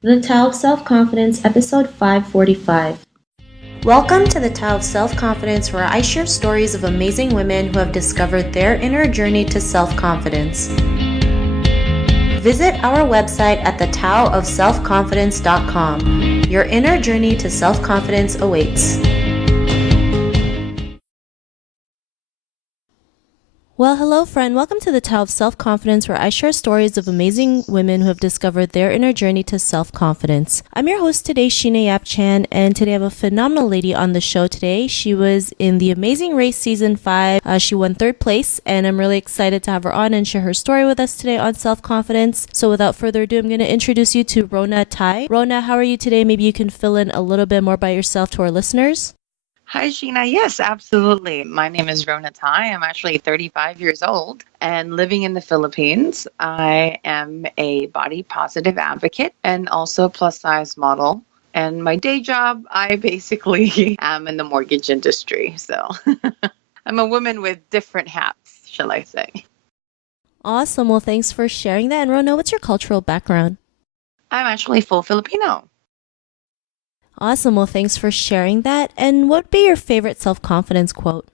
The Tao of Self Confidence, episode 545. Welcome to the Tao of Self Confidence, where I share stories of amazing women who have discovered their inner journey to self confidence. Visit our website at thetaoofselfconfidence.com. Your inner journey to self confidence awaits. Well, hello, friend. Welcome to the Tao of Self-Confidence, where I share stories of amazing women who have discovered their inner journey to self-confidence. I'm your host today, Sheena Yap Chan, and today I have a phenomenal lady on the show today. She was in the Amazing Race Season 5. She won 3rd place, and I'm really excited to have her on and share her story with us today on self-confidence. So without further ado, I'm going to introduce you to Rona Tai. Rona, how are you today? Maybe you can fill in a little bit more by yourself to our listeners. Hi, Sheena. Yes, absolutely. My name is Rona Tai. I'm actually 35 years old and living in the Philippines. I am a body positive advocate and also a plus size model. And my day job, I basically am in the mortgage industry. So I'm a woman with different hats, shall I say. Awesome. Well, thanks for sharing that. And Rona, what's your cultural background? I'm actually full Filipino. Awesome. Well, thanks for sharing that. And what would be your favorite self-confidence quote?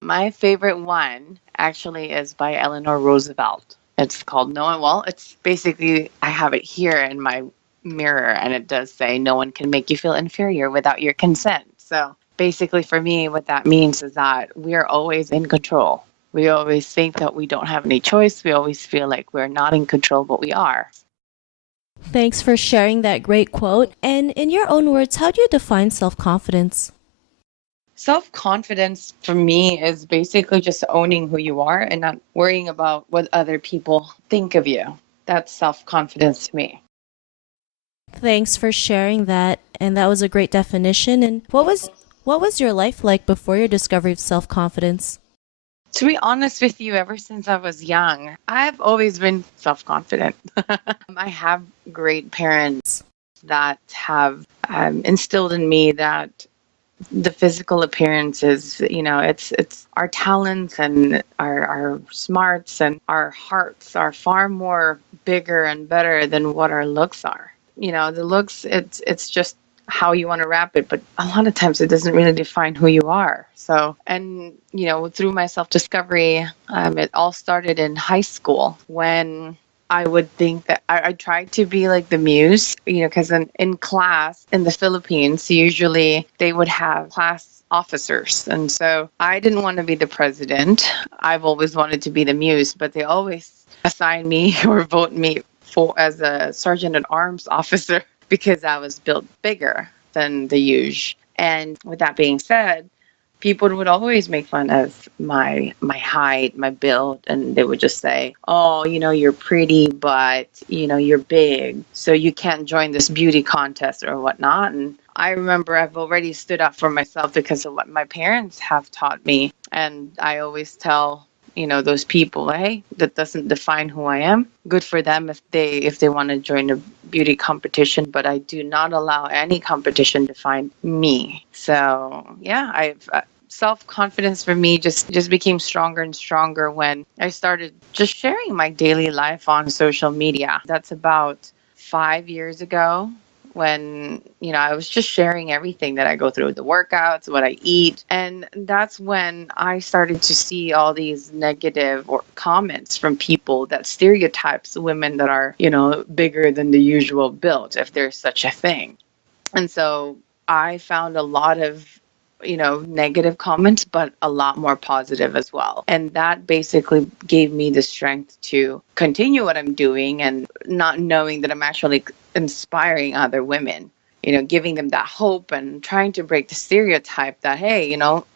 My favorite one actually is by Eleanor Roosevelt. It's called Well, it's basically, I have it here in my mirror, and it does say, no one can make you feel inferior without your consent. So basically, for me, what that means is that we're always in control. We always think that we don't have any choice. We always feel like we're not in control, but we are. Thanks for sharing that great quote. And in your own words, how do you define self-confidence? Self-confidence for me is basically just owning who you are and not worrying about what other people think of you. That's self-confidence to me. Thanks for sharing that. And that was a great definition. And what was your life like before your discovery of self-confidence? To be honest with you, ever since I was young, I've always been self-confident. I have great parents that have instilled in me that the physical appearance is, it's our talents and our smarts and our hearts are far more bigger and better than what our looks are. The looks, it's just how you want to wrap it, but a lot of times it doesn't really define who you are. So, and through my self-discovery, it all started in high school when I would think that I tried to be like the muse, because in class in the Philippines, usually they would have class officers. And so I didn't want to be the president. I've always wanted to be the muse, but they always assign me or vote me for as a sergeant at arms officer because I was built bigger than the usual. And with that being said, people would always make fun of my height, my build, and they would just say, "Oh, you're pretty, but you're big, so you can't join this beauty contest or whatnot." And I remember I've already stood up for myself because of what my parents have taught me, and I always tell those people, hey, that doesn't define who I am. Good for them if they want to join a beauty competition, but I do not allow any competition to define me. So yeah, I've self-confidence for me just became stronger and stronger when I started just sharing my daily life on social media. That's about 5 years ago, when I was just sharing everything that I go through, the workouts, what I eat. And that's when I started to see all these negative or comments from people that stereotypes women that are bigger than the usual build, if there's such a thing. And so I found a lot of negative comments, but a lot more positive as well. And that basically gave me the strength to continue what I'm doing, and not knowing that I'm actually inspiring other women, giving them that hope and trying to break the stereotype that, hey,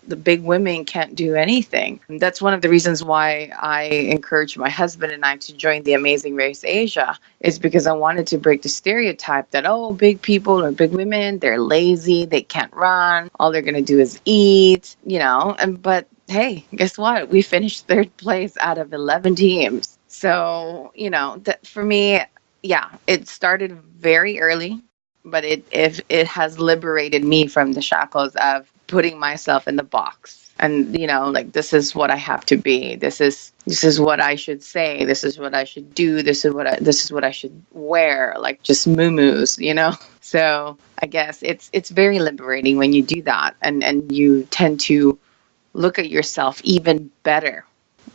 the big women can't do anything. And that's one of the reasons why I encouraged my husband and I to join the Amazing Race Asia, is because I wanted to break the stereotype that, oh, big people or big women, they're lazy, they can't run, all they're going to do is eat, but hey, guess what? We finished 3rd place out of 11 teams. So, that for me, yeah, it started very early, but it has liberated me from the shackles of putting myself in the box And, like, this is what I have to be. This is what I should say. This is what I should do. This is what I should wear, like just moo-moos, So I guess it's very liberating when you do that, and you tend to look at yourself even better.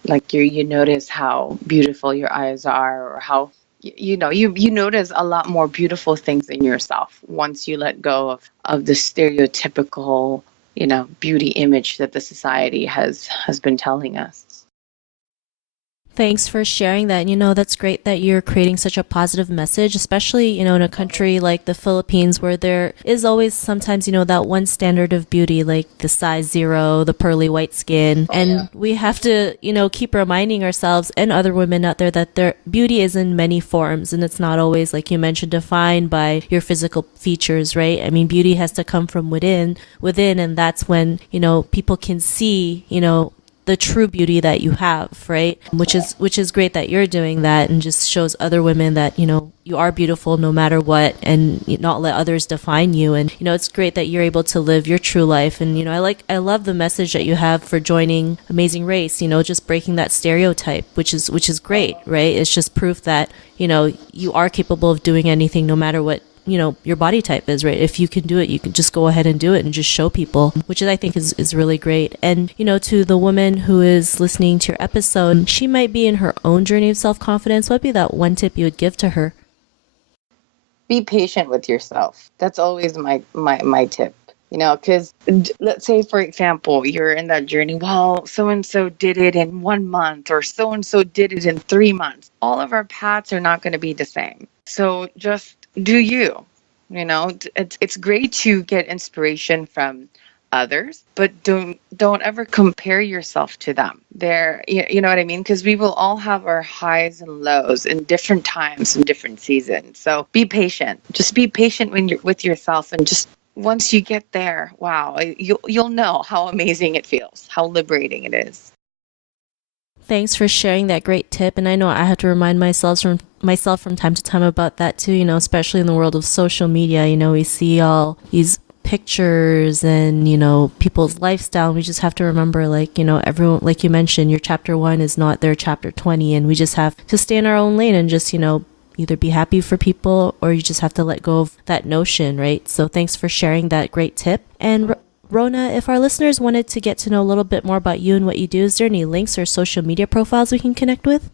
Like you notice how beautiful your eyes are, or how you notice a lot more beautiful things in yourself once you let go of the stereotypical beauty image that the society has been telling us. Thanks for sharing that. That's great that you're creating such a positive message, especially, in a country like the Philippines, where there is always sometimes, that one standard of beauty, like the size 0, the pearly white skin. And we have to, keep reminding ourselves and other women out there that their beauty is in many forms. And it's not always, like you mentioned, defined by your physical features, right? I mean, beauty has to come from within, and that's when, people can see, the true beauty that you have, right? Which is great that you're doing that, and just shows other women that, you are beautiful no matter what, and not let others define you. And, it's great that you're able to live your true life. And, I love the message that you have for joining Amazing Race, just breaking that stereotype, which is great, right? It's just proof that, you are capable of doing anything no matter what your body type is, right? If you can do it, you can just go ahead and do it and just show people, which I think is really great. And, to the woman who is listening to your episode, she might be in her own journey of self-confidence. What would be that one tip you would give to her? Be patient with yourself. That's always my tip. Because let's say, for example, you're in that journey. Well, so-and-so did it in 1 month, or so-and-so did it in 3 months. All of our paths are not going to be the same. So just do you. It's great to get inspiration from others, but don't ever compare yourself to them. You know what I mean? Because we will all have our highs and lows in different times and different seasons. So be patient. Just be patient when you're with yourself, and just once you get there, wow, you'll know how amazing it feels, how liberating it is. Thanks for sharing that great tip. And I know I have to remind myself from time to time about that too, especially in the world of social media. We see all these pictures and, people's lifestyle. We just have to remember, everyone, like you mentioned, your chapter 1 is not their chapter 20. And we just have to stay in our own lane and just, either be happy for people, or you just have to let go of that notion, right? So thanks for sharing that great tip. And Rona, if our listeners wanted to get to know a little bit more about you and what you do, is there any links or social media profiles we can connect with?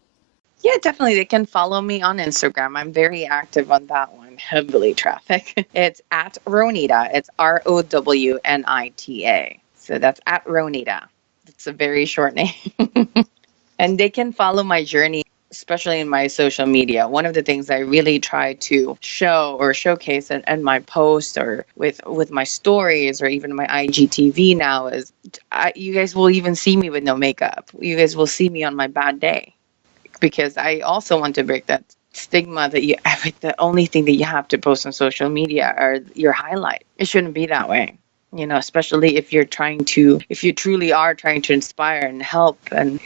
Yeah, definitely. They can follow me on Instagram. I'm very active on that one. Heavily traffic. It's at Ronita. It's ROWNITA. So that's at Ronita. It's a very short name. And they can follow my journey, especially in my social media. One of the things I really try to show or showcase in my posts, or with my stories, or even my IGTV now, is you guys will even see me with no makeup. You guys will see me on my bad day, because I also want to break that stigma that the only thing that you have to post on social media are your highlight. It shouldn't be that way. Especially if you truly are trying to inspire and help and,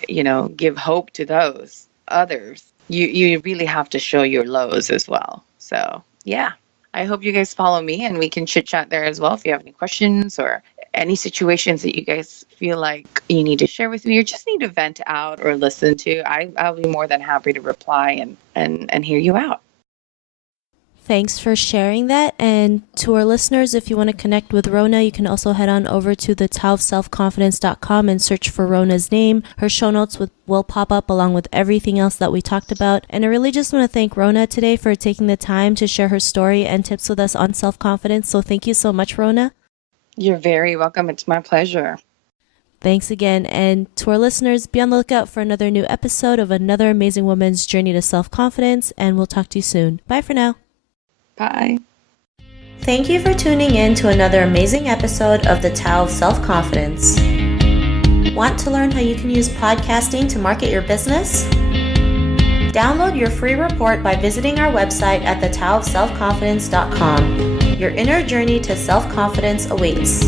give hope to those others, you really have to show your lows as well. So yeah, I hope you guys follow me, and we can chit chat there as well. If you have any questions or any situations that you guys feel like you need to share with me, or just need to vent out or listen to, I'll be more than happy to reply and hear you out. Thanks for sharing that. And to our listeners, if you want to connect with Rona, you can also head on over to the taoofselfconfidence.com and search for Rona's name. Her show notes will pop up along with everything else that we talked about. And I really just want to thank Rona today for taking the time to share her story and tips with us on self-confidence. So thank you so much, Rona. You're very welcome. It's my pleasure. Thanks again. And to our listeners, be on the lookout for another new episode of another amazing woman's journey to self-confidence. And we'll talk to you soon. Bye for now. Bye. Thank you for tuning in to another amazing episode of the Tao of Self-Confidence. Want to learn how you can use podcasting to market your business? Download your free report by visiting our website at thetaoofselfconfidence.com. Your inner journey to self-confidence awaits.